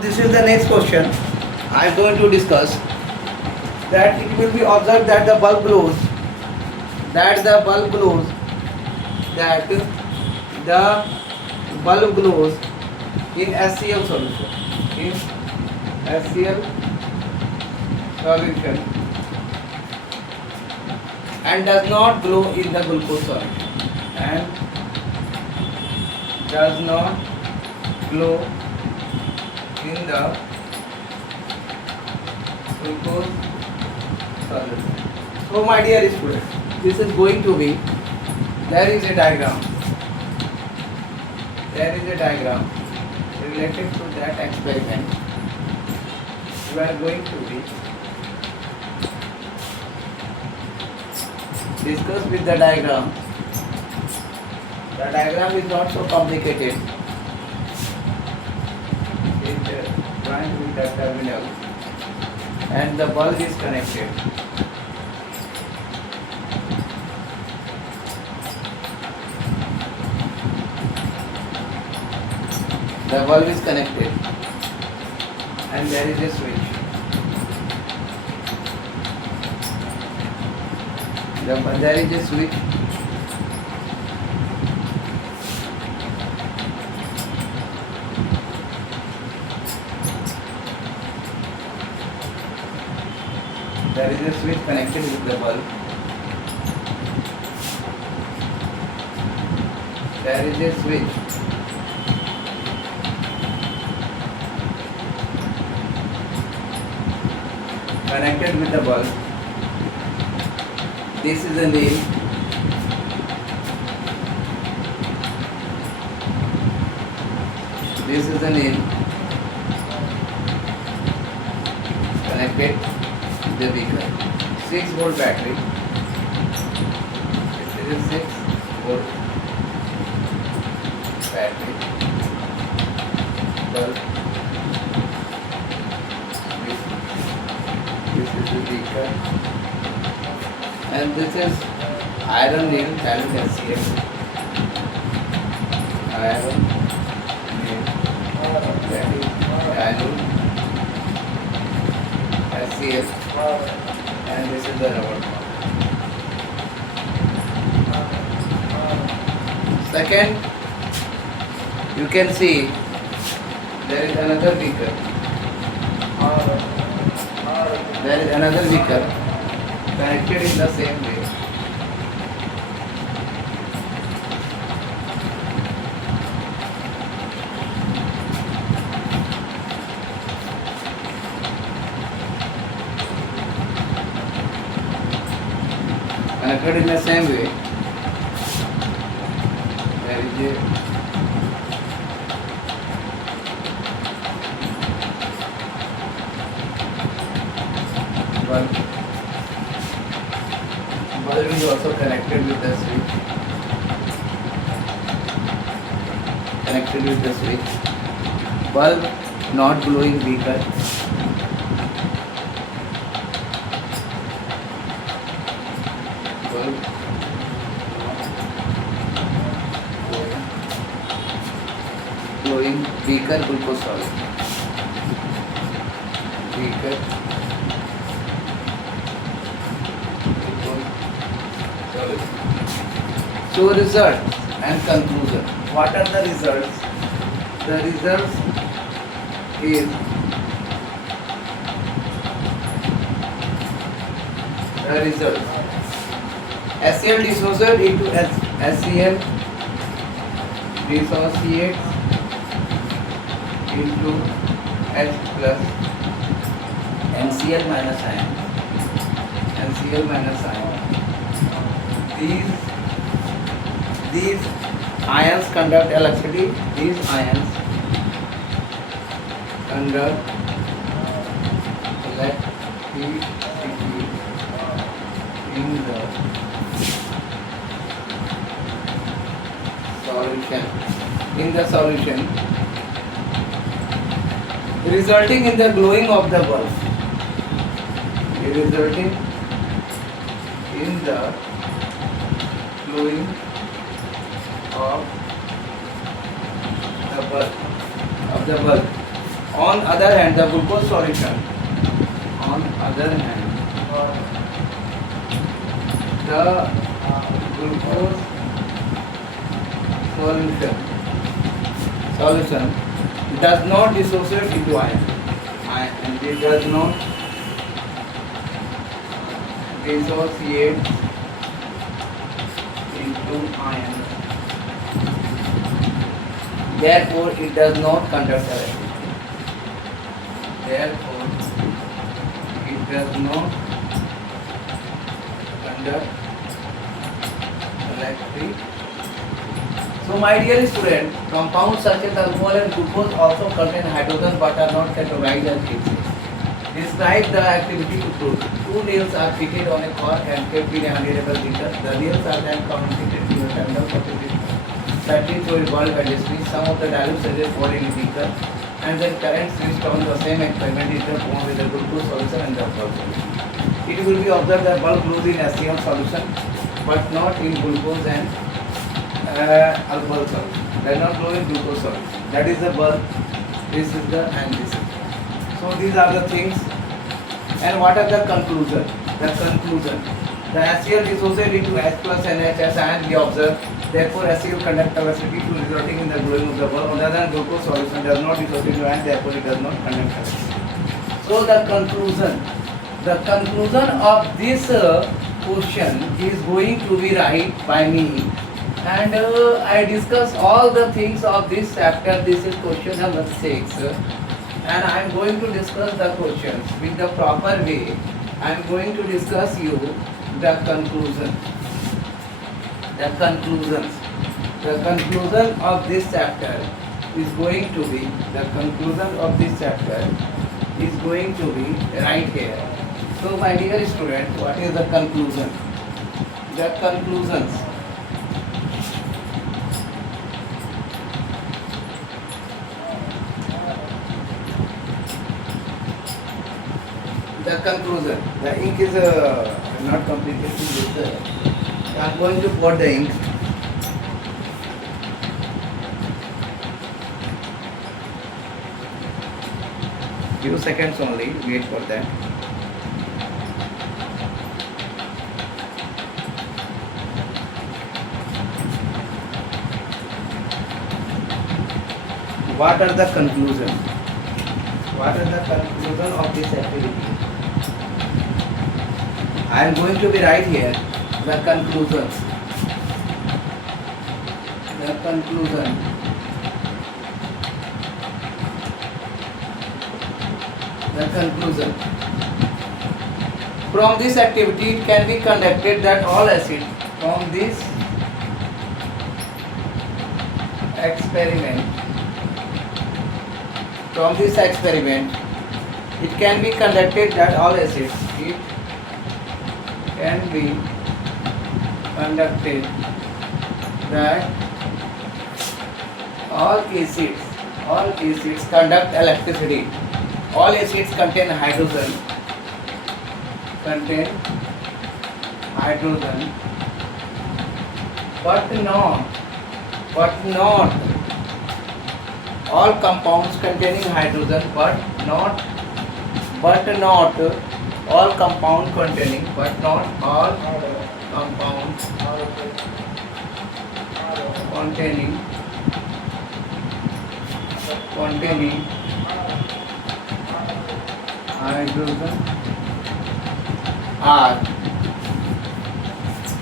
This is the next question I am going to discuss. That it will be observed that the bulb glows, that the bulb glows, that the bulb glows in HCl solution, in HCl solution, and does not glow in the glucose solution, and does not glow in the glucose solution. So my dear students, this is going to be, there is a diagram related to that experiment. We are going to be discuss with the diagram. The diagram is not so complicated. It joined with the terminal and the bulb is connected. The bulb is connected and there is a switch. There is a switch. There is a switch connected with the bulb. There is a switch connected with the bulb. This is a nail. This is a nail connected to the beaker. 6-volt battery. This is a 6-volt battery. Bulb. This is the beaker. And this is iron nail having HCl. Iron nail having HCl. And this is the rubber band. Second, you can see there is another beaker. There is another beaker connected in the same way. Connected in the same way. There is a bulb. Bulb is also connected with the switch. Connected with the switch. Bulb not glowing beaker. Bulb glowing beaker glucose solid. Beaker So results and conclusion. What are the results? The results is HCl dissociates into HCl dissociates into H plus NCl minus ion. NCl minus ion. These ions conduct electricity. These ions conduct electricity in the solution, resulting in the glowing of the bulb. Resulting in the glowing of the bulb. On other hand, the glucose solution. On other hand, the glucose solution does not dissociate into ion. And it does not dissociate into ion. Therefore, it does not conduct electricity. Therefore, it does not conduct electricity. So, my dear student, compounds such as alcohol and glucose also contain hydrogen but are not categorized as gases. Describe the activity to prove. Two nails are fitted on a cork and kept in a 100 ml beaker. The nails are then communicated to a terminal for circuit through a bulb and dismiss. Some of the dilute surfaces fall in a beaker and then current switched on the same experiment is performed with the glucose solution and the alcohol solution. It will be observed that bulb glows in HCl solution but not in glucose and alcohol solution. Does not glow in glucose solution. That is the bulb. This is the and this is. So these are the things. And what are the conclusion? The conclusion. The HCl dissociates into H plus and HS and we observe. Therefore, HCl conduct electricity to resulting in the glowing of the bulb. On the other hand, glucose solution does not dissociate into and therefore it does not conduct electricity. So the conclusion of this question is going to be right by me. And I discuss all the things of this chapter. This is question number 6. And I am going to discuss the questions with the proper way. I am going to discuss you the conclusion. The conclusions. The conclusion of this chapter is going to be right here. So my dear student, what is the conclusion? The conclusions. The conclusion. The ink is not completely. I am going to pour the ink. Few seconds only. Wait for that. What are the conclusions? What are the conclusion of this activity? I am going to be right here. The conclusions. The conclusion. The conclusion. From this activity, it can be conducted that all acids from this experiment. From this experiment, it can be conducted that all acids. It can be conducted that all acids conduct electricity. All acids contain hydrogen. But not all compounds containing hydrogen, but not all compound containing, but not all compounds containing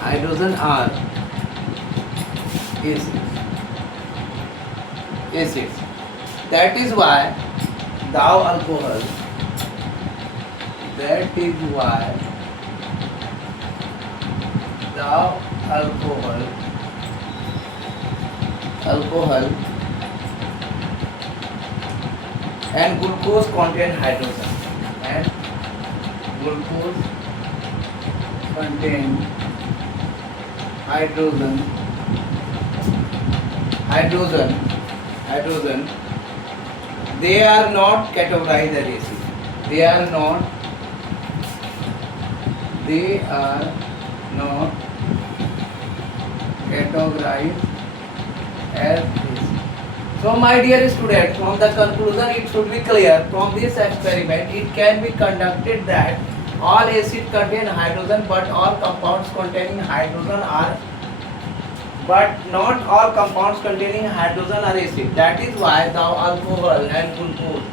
hydrogen are acids. That is why thou alcohol. That is why thou alcohol and glucose contain hydrogen. And glucose contain hydrogen. They are not categorized as acids. They are not categorized as acids. So my dear student, from the conclusion it should be clear from this experiment it can be conducted that all acid contain hydrogen but all compounds containing hydrogen are but not all compounds containing hydrogen are acid. That is why the alcohol and glucose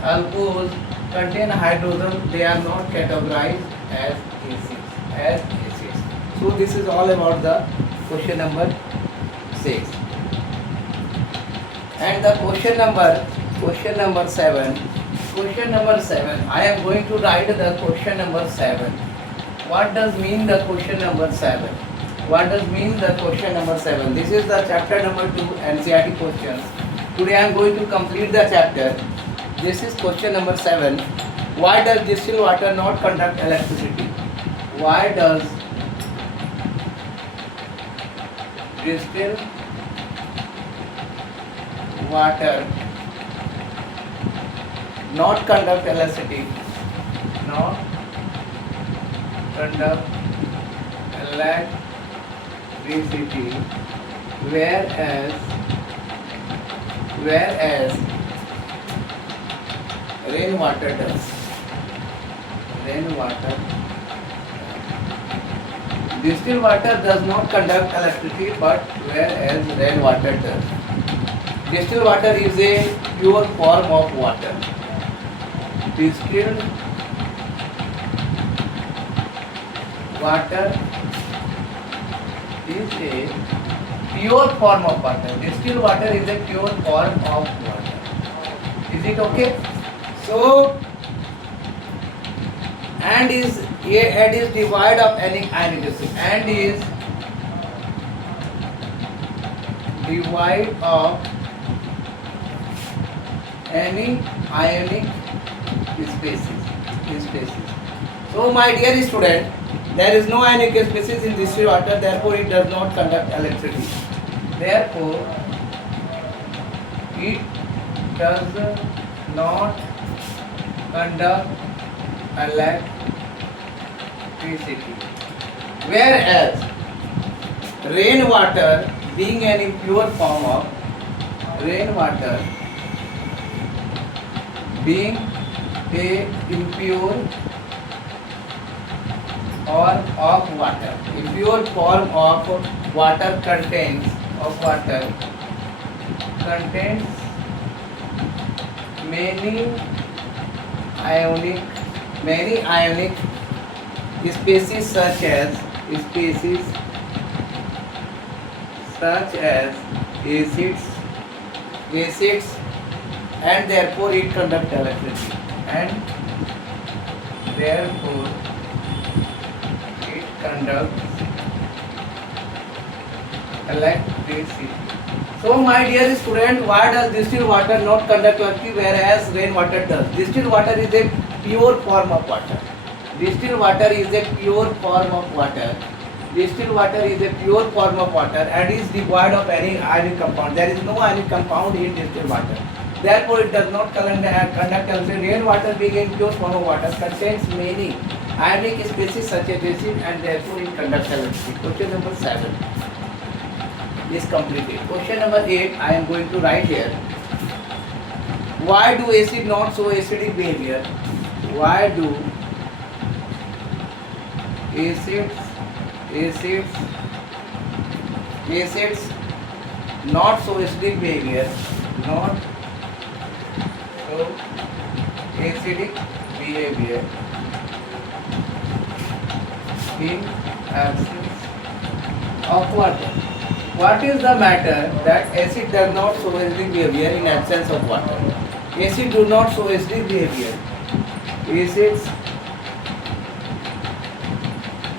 alcohols contain hydrogen, they are not categorized as acids. So this is all about the question number 6. And the question number 7. Question number 7. I am going to write the question number 7. What does mean the question number 7? What does mean the question number 7? This is the chapter number 2 NCERT questions. Today I am going to complete the chapter. This is question number 7. Why does distilled water not conduct electricity? Why does distilled water not conduct electricity? Not conduct electricity, whereas rainwater does. Distilled water does not conduct electricity, but whereas rainwater does. Distilled water is a pure form of water. Distilled water is a pure form of water. Distilled water is a pure form of water. Is it okay? So, and is devoid of any ionic acid. And is devoid of any ionic species. So my dear student, there is no ionic species in distilled water, therefore it does not conduct electricity. Therefore it does not conduct electricity. Whereas rainwater, being an impure form of rainwater, being a impure form of water, impure form of water contains many ionic species such as acids, and therefore it conducts electricity. And therefore it conducts electricity. So my dear student, why does distilled water not conduct electricity whereas rainwater does? Distilled water is a pure form of water. Distilled water is a pure form of water. Distilled water is a pure form of water and is devoid of any ionic compound. There is no ionic compound in distilled water. Therefore, it does not conduct electricity. Rainwater, being a pure form of water, contains many ionic species such as acid, and therefore it conducts electricity. Question number 7 is completed. Question number 8, I am going to write here. Why do acid not show acidic behavior? Why do acids not show acidic behavior? Not show acidic behavior in absence of water. What is the matter that acid does not show acidic behavior in absence of water? Acid do not show acidic behavior.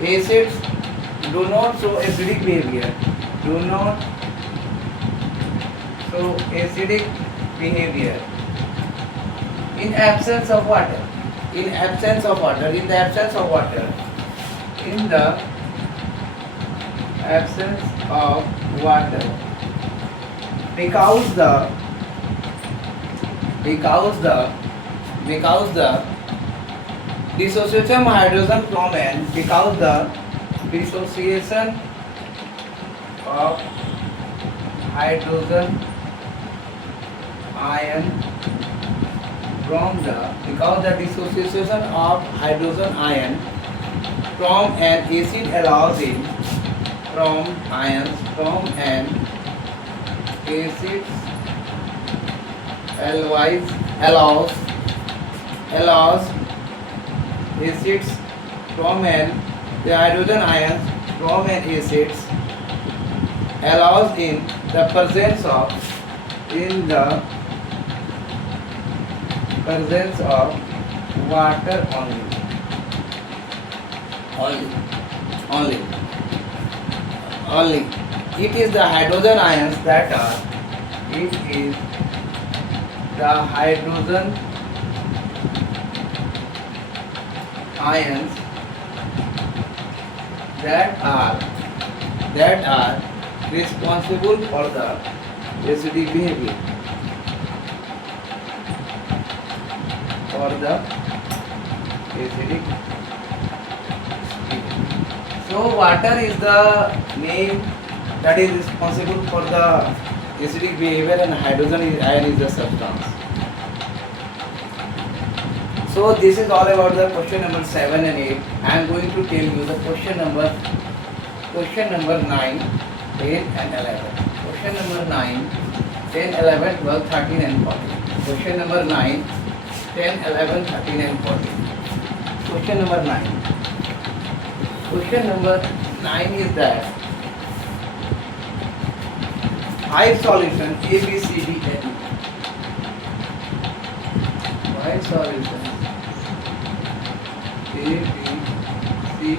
Acids do not show acidic behavior. Do not show acidic behavior in absence of water. In absence of water. In the absence of water. In the absence of water. Because the dissociation of hydrogen from N, because the dissociation of hydrogen ion from the, because the dissociation of hydrogen ion from an acid allows in from ions from an acid allows acids from an, the hydrogen ions from an acids allows in the presence of, in the presence of water only. Only. It is the hydrogen ions that are, it is the hydrogen ions that are responsible for the acidic behavior. For the acidic behavior. So water is the name that is responsible for the acidic behavior, and hydrogen ion is the substance. So this is all about the question number 7 and 8. I am going to tell you the question number 9, 10 and 11. Question number 9, 10, 11, 12, 13 and 14. Question number 9, 10, 11, 13 and 14. Question number 9. Question number 9 is that five solution A, B, C, D, and E. Five solutions A, B, C, D, E.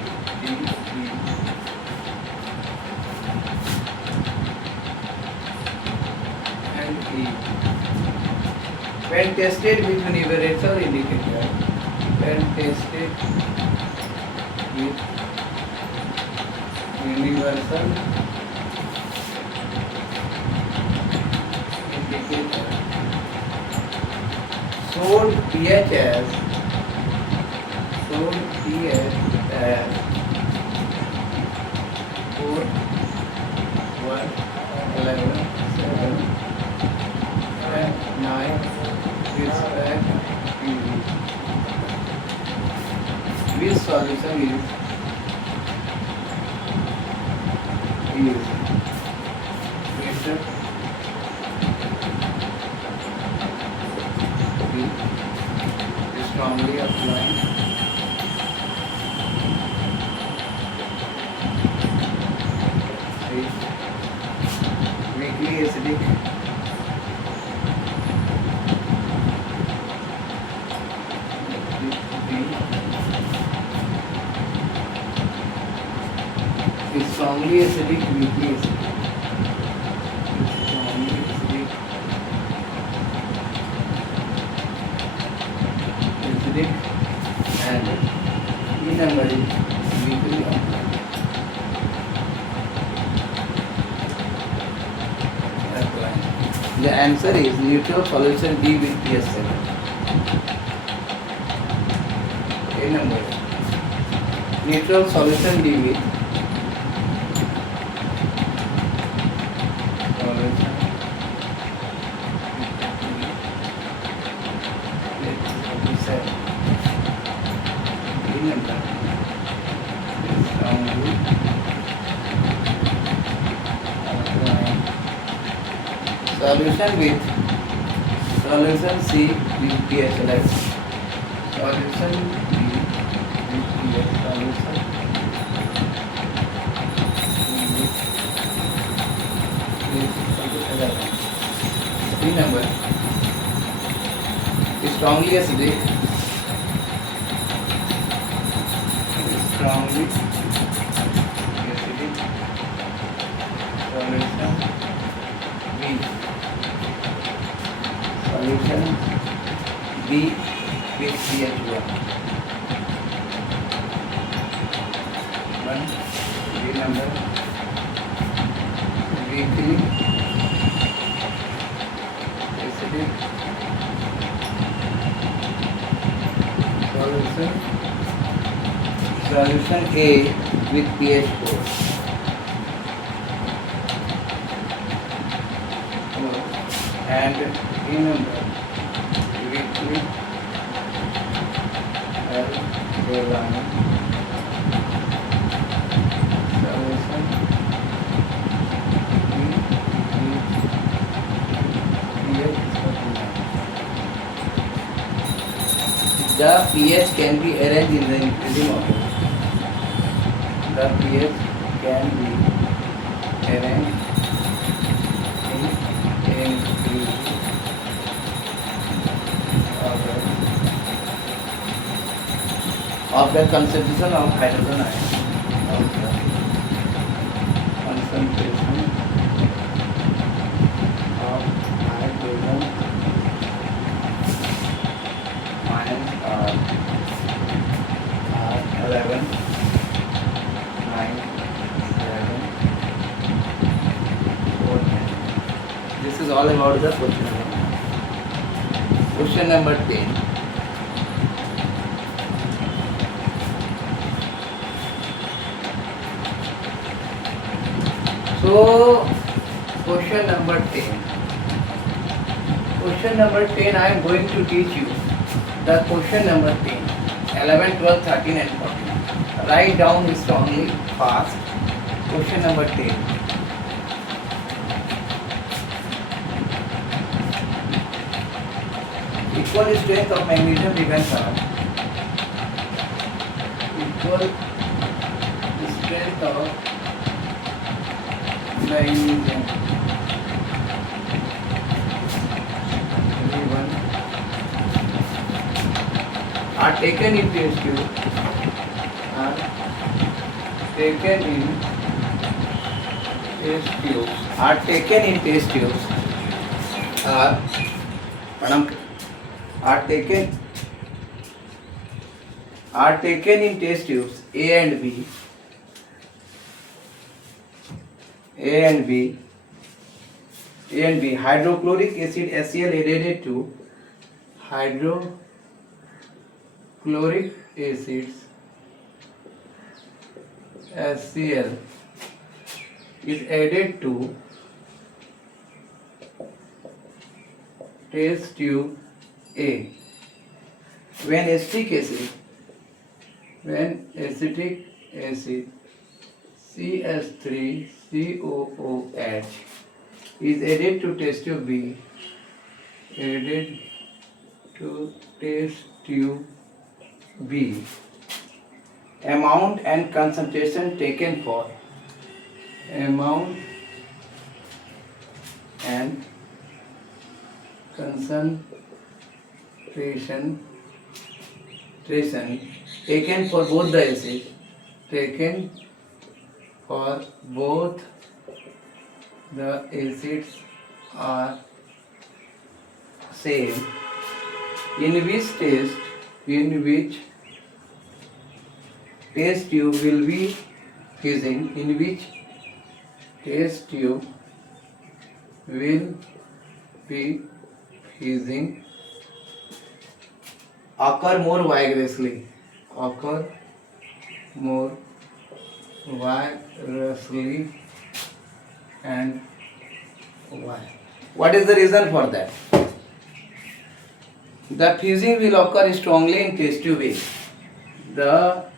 And E. When tested with universal indicator, when tested with universal indicator, showed pH as 4, 1, 11, 7, and 9 respect PV. Which solution is strongly applying weakly acidic is strongly acidic, weakly acidic. Strongly acidic, and E number is weakly applied. The answer is neutral solution D with pH 7. A number. Neutral solution D with solution C with pH less. Solution B with pH solution B number is strongly acidic. Strongly acidic solution B. Solution B with pH 1. B number weakly acidic solution. Solution A with pH 4. And Remember, liquid alkaline solution in pH 39. The pH can be arranged in the increasing order. The pH can be arranged in increasing order of the concentration of hydrogen ion. Of the concentration of hydrogen ions are 11, 9, 7, 4, 9. This is all about the question number 9. Question number 10. So, question number 10. Question number 10, I am going to teach you the question number 10, 11, 12, 13 and 14. Write down strongly, fast. Question number 10. Equal strength of magnesium remains are equal strength of magnesium are taken in test tube are taken in test tubes are taken in test tubes are taken in test tubes A and B hydrochloric acid HCl added to hydrochloric acids HCl is added to test tube A. When acetic acid CS3COOH is added to test tube B, amount and concentration taken for taken for both the acid are same, in which test tube will be fusing, occur more vigorously and why? What is the reason for that? The fusing will occur strongly in test tube A. The